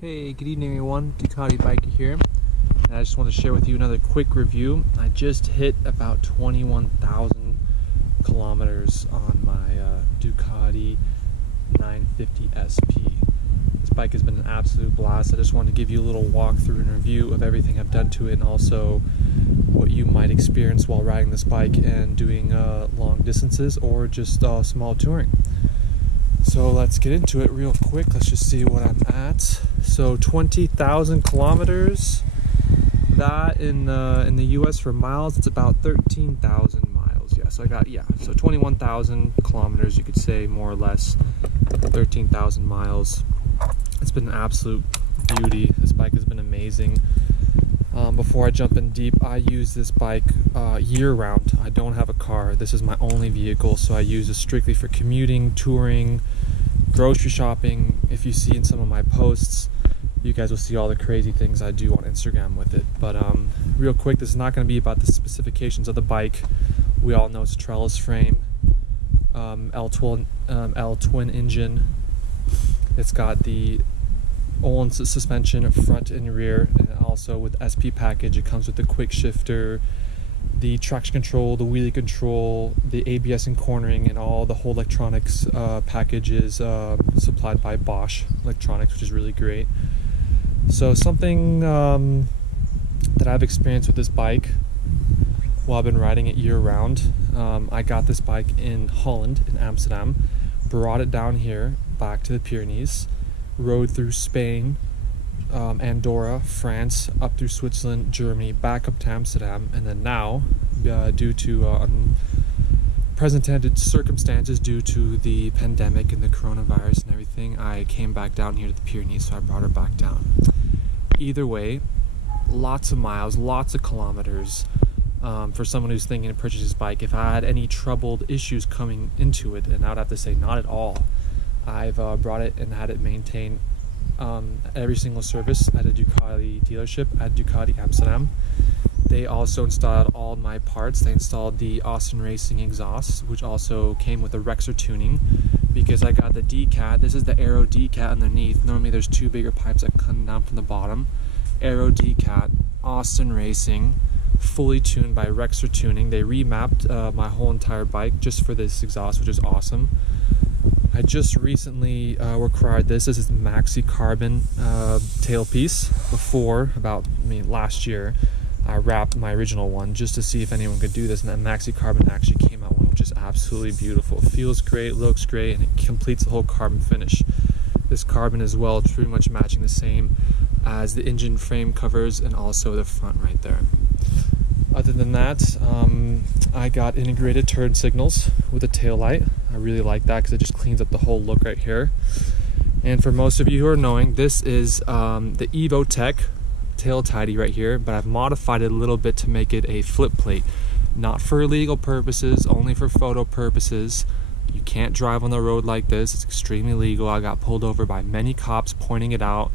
Hey, good evening everyone, Ducati Biker here, and I just want to share with you another quick review. I just hit about 21,000 kilometers on my Ducati 950sp. This bike has been an absolute blast. I just wanted to give you a little walkthrough and review of everything I've done to it, and also what you might experience while riding this bike and doing long distances or just small touring. So let's get into it real quick. Let's just see what I'm at. So 20,000 kilometers. That in the US for miles, it's about 13,000 miles. Yeah, so so 21,000 kilometers, you could say, more or less. 13,000 miles. It's been an absolute beauty. This bike has been amazing. Before I jump in deep, I use this bike year-round. I don't have a car. This is my only vehicle, so I use it strictly for commuting, touring, grocery shopping. If you see in some of my posts, you guys will see all the crazy things I do on Instagram with it. But real quick, this is not going to be about the specifications of the bike. We all know it's a trellis frame, L-twin engine. It's got the Olin suspension front and rear, and also with SP package it comes with the quick shifter, the traction control, the wheelie control, the ABS and cornering, and all the whole electronics package is supplied by Bosch Electronics, which is really great. So something that I've experienced with this bike while I've been riding it year round, I got this bike in Holland, in Amsterdam, brought it down here back to the Pyrenees, rode through Spain, Andorra, France, up through Switzerland, Germany, back up to Amsterdam, and then now, due to unprecedented circumstances due to the pandemic and the coronavirus and everything, I came back down here to the Pyrenees, so I brought her back down. Either way, lots of miles, lots of kilometers. For someone who's thinking to purchase this bike, if I had any troubled issues coming into it, and I would have to say not at all. I've brought it and had it maintained every single service at a Ducati dealership at Ducati Amsterdam. They also installed all my parts. They installed the Austin Racing exhaust, which also came with a Rexer tuning, because I got the D-Cat. This is the Aero D-Cat underneath. Normally there's two bigger pipes that come down from the bottom. Aero D-Cat, Austin Racing, fully tuned by Rexer Tuning. They remapped my whole entire bike just for this exhaust, which is awesome. I just recently acquired this. This is Maxi Carbon tailpiece. Last year, I wrapped my original one just to see if anyone could do this, and that Maxi Carbon actually came out one which is absolutely beautiful. It feels great, looks great, and it completes the whole carbon finish. This carbon as well, it's pretty much matching the same as the engine frame covers and also the front right there. Other than that, I got integrated turn signals with a tail light. I really like that because it just cleans up the whole look right here. And for most of you who are knowing, this is the EvoTech tail tidy right here, but I've modified it a little bit to make it a flip plate. Not for legal purposes, only for photo purposes. You can't drive on the road like this. It's extremely illegal. I got pulled over by many cops pointing it out,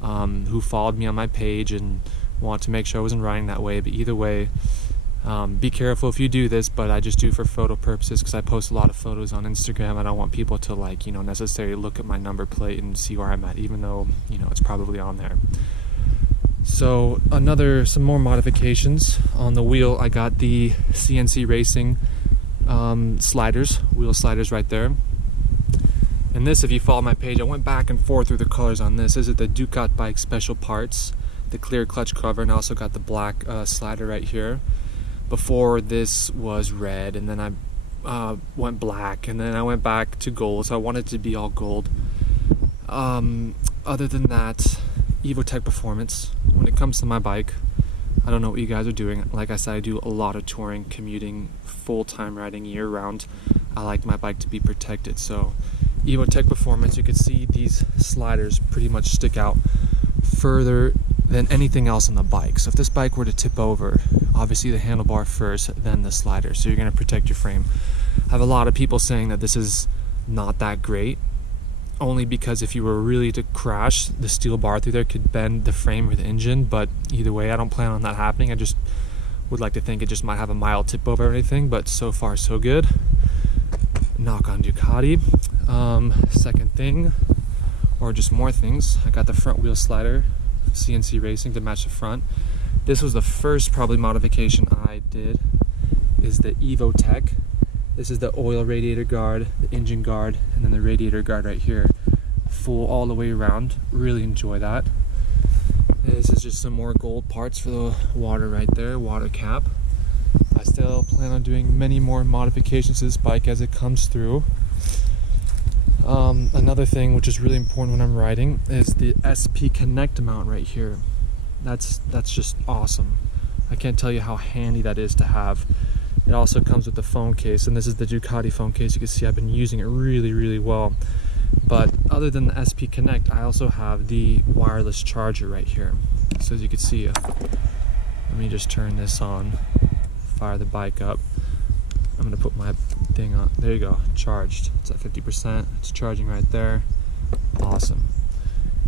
who followed me on my page and want to make sure I wasn't riding that way. But either way, be careful if you do this, but I just do for photo purposes because I post a lot of photos on Instagram. I don't want people to necessarily look at my number plate and see where I'm at, even though it's probably on there. So some more modifications on the wheel. I got the CNC Racing wheel sliders right there. And this, if you follow my page, I went back and forth through the colors on this. This is the Ducati Bike Special Parts, the clear clutch cover, and I also got the black slider right here. Before this was red, and then I went black, and then I went back to gold, so I wanted it to be all gold. Other than that, EvoTech performance. When it comes to my bike, I don't know what you guys are doing. Like I said, I do a lot of touring, commuting, full-time riding year round. I like my bike to be protected, so EvoTech performance, you can see these sliders pretty much stick out further than anything else on the bike. So if this bike were to tip over, obviously the handlebar first, then the slider, so you're going to protect your frame. I have a lot of people saying that this is not that great, only because if you were really to crash, the steel bar through there could bend the frame or the engine. But either way, I don't plan on that happening. I just would like to think it just might have a mild tip over or anything, but so far so good. Knock on Ducati. Second thing, or just more things. I got the front wheel slider, CNC Racing, to match the front. This was the first probably modification I did, is the Evo Tech. This is the oil radiator guard, the engine guard, and then the radiator guard right here. Full all the way around. Really enjoy that. This is just some more gold parts for the water right there, water cap. I still plan on doing many more modifications to this bike as it comes through. Another thing which is really important when I'm riding is the SP Connect mount right here. That's just awesome. I can't tell you how handy that is to have. It also comes with the phone case, and this is the Ducati phone case. You can see I've been using it really well. But other than the SP Connect, I also have the wireless charger right here. So as you can see, let me just turn this on, fire the bike up. I'm gonna put my thing on. There you go, charged. It's at 50%. It's charging right there. Awesome.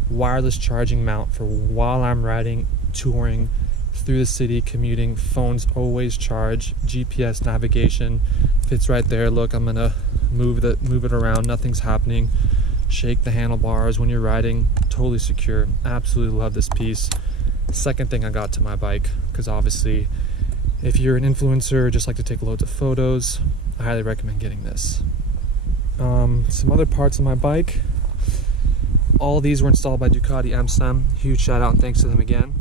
Wireless charging mount for while I'm riding, touring, through the city, commuting. Phone's always charged. GPS navigation fits right there. Look, I'm gonna move it around. Nothing's happening. Shake the handlebars when you're riding. Totally secure. Absolutely love this piece. Second thing I got to my bike, because obviously, if you're an influencer or just like to take loads of photos, I highly recommend getting this. Some other parts of my bike. All these were installed by Ducati Amsterdam. Huge shout out and thanks to them again.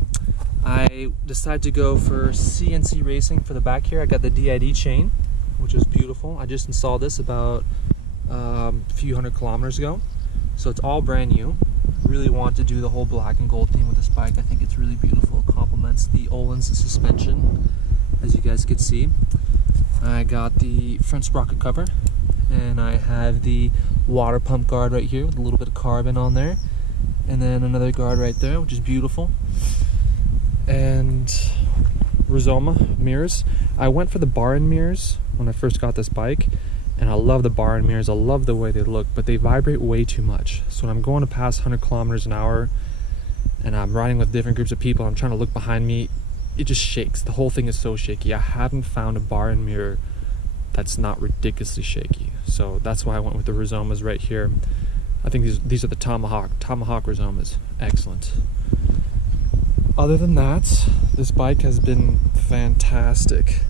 I decided to go for CNC Racing for the back here. I got the DID chain, which is beautiful. I just installed this about a few hundred kilometers ago. So it's all brand new. Really want to do the whole black and gold theme with this bike. I think it's really beautiful. It complements the Öhlins suspension, as you guys could see. I got the front sprocket cover, and I have the water pump guard right here with a little bit of carbon on there, and then another guard right there, which is beautiful. And Rizoma mirrors. I went for the bar end mirrors when I first got this bike, and I love the bar end mirrors. I love the way they look, but they vibrate way too much. So when I'm going to pass 100 kilometers an hour and I'm riding with different groups of people, I'm trying to look behind me, it just shakes. The whole thing is so shaky. I haven't found a bar end mirror that's not ridiculously shaky. So that's why I went with the Rizomas right here. I think these are the Tomahawk Rizomas. Excellent. Other than that, this bike has been fantastic.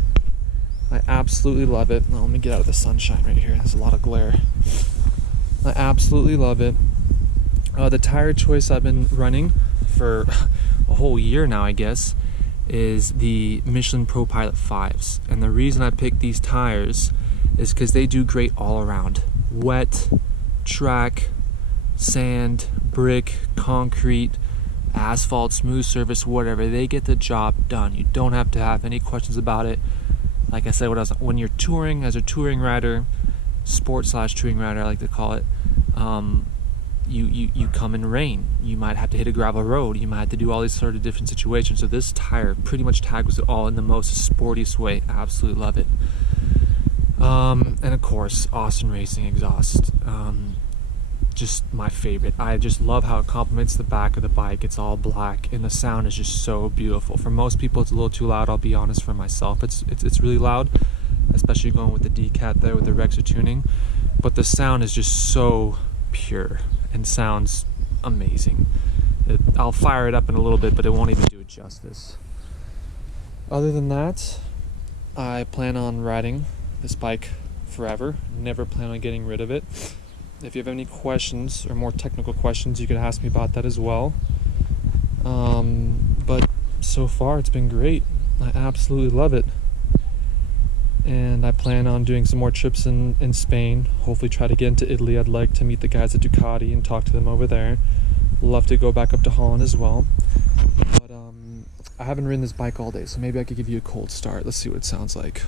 I absolutely love it. Now, let me get out of the sunshine right here. There's a lot of glare. I absolutely love it. The tire choice I've been running for a whole year now, I guess, is the Michelin Pro Pilot 5s. And the reason I picked these tires is because they do great all around. Wet, track, sand, brick, concrete, asphalt, smooth surface, whatever. They get the job done. You don't have to have any questions about it. Like I said, when you're touring as a touring rider, sport/touring rider I like to call it, you come in rain. You might have to hit a gravel road. You might have to do all these sort of different situations. So this tire pretty much tackles it all in the most sportiest way. Absolutely love it. And of course, Austin Racing exhaust. Just my favorite. I just love how it complements the back of the bike. It's all black and the sound is just so beautiful. For most people it's a little too loud, I'll be honest. For myself it's really loud, especially going with the D-Cat there with the Rexer tuning, but the sound is just so pure and sounds amazing. I'll fire it up in a little bit, but it won't even do it justice. Other than that, I plan on riding this bike forever. Never plan on getting rid of it. If you have any questions or more technical questions, you could ask me about that as well. But so far it's been great. I absolutely love it. And I plan on doing some more trips in Spain. Hopefully try to get into Italy. I'd like to meet the guys at Ducati and talk to them over there. Love to go back up to Holland as well. But I haven't ridden this bike all day, so maybe I could give you a cold start. Let's see what it sounds like.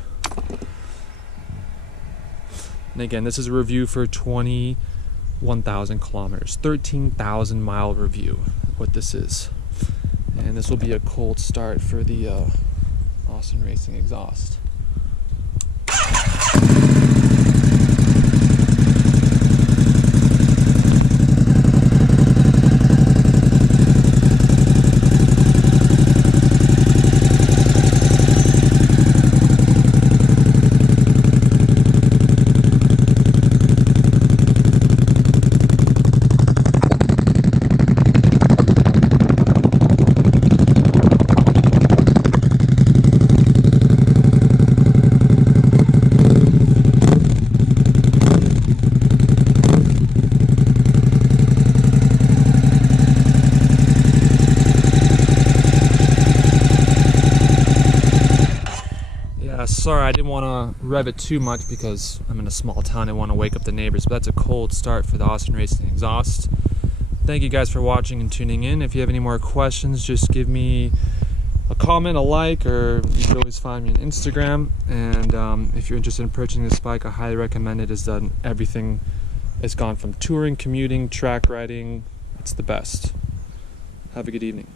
And again, this is a review for 21,000 kilometers, 13,000 mile review, what this is. And this will be a cold start for the Austin Racing exhaust. sorry, I didn't want to rev it too much because I'm in a small town. I want to wake up the neighbors, but that's a cold start for the Austin Racing exhaust. Thank you guys for watching and tuning in. If you have any more questions, just give me a comment, a like, or you can always find me on Instagram. And if you're interested in purchasing this bike, I highly recommend it. It's done everything. It's gone from touring, commuting, track riding. It's the best. Have a good evening.